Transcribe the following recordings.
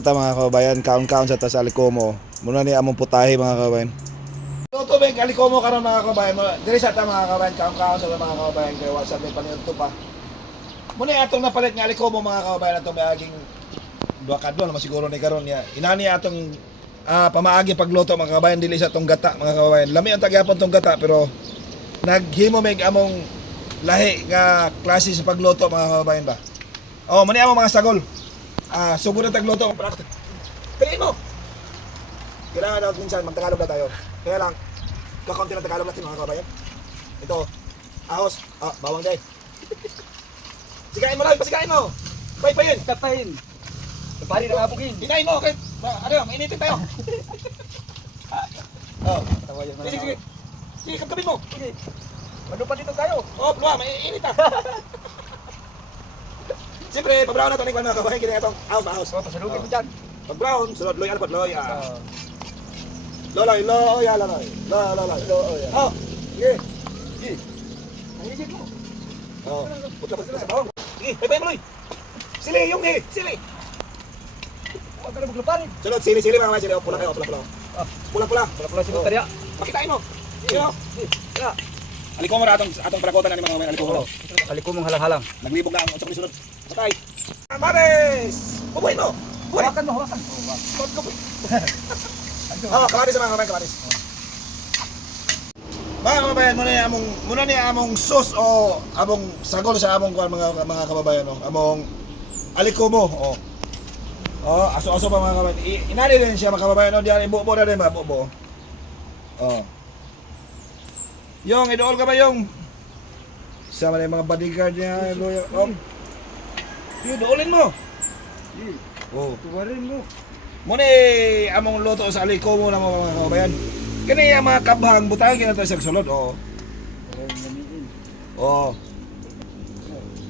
Ito mga kababayan, kaon-kaon sa tas alikomo. Muna ni among putahe mga kababayan. Ito ba alikomo karon mga kababayan? Diri sa ta mga kababayan, kaon-kaon sa mga kababayan kay wa sa may panito pa. Muna atong napalit nga alikomo mga kababayan atong may aging duha kadlo naman siguro ni karon niya. Inani atong ah, pamaagi pagluto mga kababayan dili sa tong gata mga kababayan. Lami ang tagyapon tong gata pero naghimo meg among lahi nga klase sa pagluto mga kababayan ba. Oh, muni among mga sagol. Ah, sugod na tagluto ang praktik. Piliin mo. Kailangan daw minsan magtagalog na tayo. Kaya lang, kakaunti ng Tagalog natin mga kababayan. Ito, ahos, ah, bawang day. Sigain mo lang, pasigain mo. Pay pa yun. Katayin. Pari na kabugin. Hinain mo, okay? Ma- Ano mainitin tayo. oh, Tawa yun. sige, sige. Sige, kapkapin mo. Sige. Ano pa dito tayo? Oh, luha, mainit ah. Siyempre, pag-brown na ito, mga kababayan, kaya itong ahos, ahos. Oh, pasalugin mo dyan. Pag-brown, sunod, loy, alapot, loy, ah. Loloy, loy, ala, loy. Lo, lo, loy. Oh, sige. Sige. Ayun mo. Oh, putra pa sila sa bawang. Sige, pay mo, loy. Sili, yung eh, sili. Huwag ka na magluparin. Sunod, sili, sili, mga mga sili. Oh, pula kayo, pula, pula. Ah. Pula, pula. Pula-pula si Notarya. Makitain mo. Sige, oh. Sige. Tara. Aliko mo na atong, atong palakotan na ni mga mga aliko mo. Kaliko mong halang-halang. Naglibog na ang unsok ni sunod. Patay. Mares! Bubuhin mo! Bubuhin! Hawakan mo, hawakan. Oh, kamaris mga kabayan, kamaris. Mga kababayan, muna ni among muna ni among sus o among sagol sa among kuan mga mga kababayan no. Among alikomo o. Oh, aso-aso pa mga kababayan. Inani din siya mga kababayan no, diyan ibubo na din mga bubo. Oh. Yung idol ka ba yung sama na yung mga bodyguard niya, loyal. Oh. Yun, doolin mo. Oh. Tuwarin mo. Muna among luto sa alikomo na mga kababayan. Kani ang mga kabhang butang kina tayo sa sulod. Oo. Lamiin. Oo.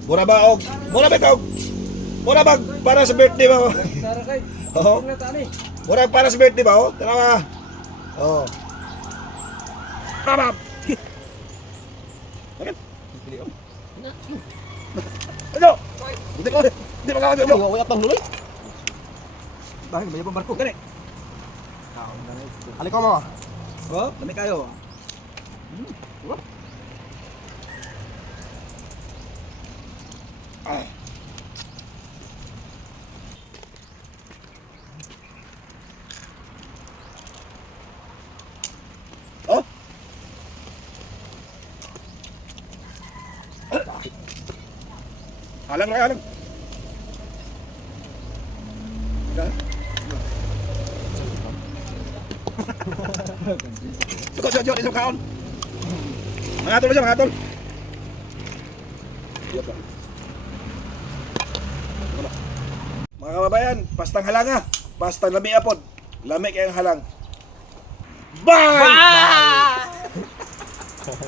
Mura ba og? Mura ba og? Mura ba para sa birthday ba? Tara kay. Oo. Mura para sa birthday ba? Oh? Tara ba? Oo. Tama. Bakit? Ano? Hindi ko. Hindi mo kawag. Wala pang luloy. Bakit may ibang barko? Gani. Aliko mo. Oh, dami kayo. Ay. Halang na halang. Sukot, sukot, sukot, isang kaon. Mga atol siya, mga atol. Mga kababayan, pastang halanga. Pastang lami apod. Lami kayang halang. Bye!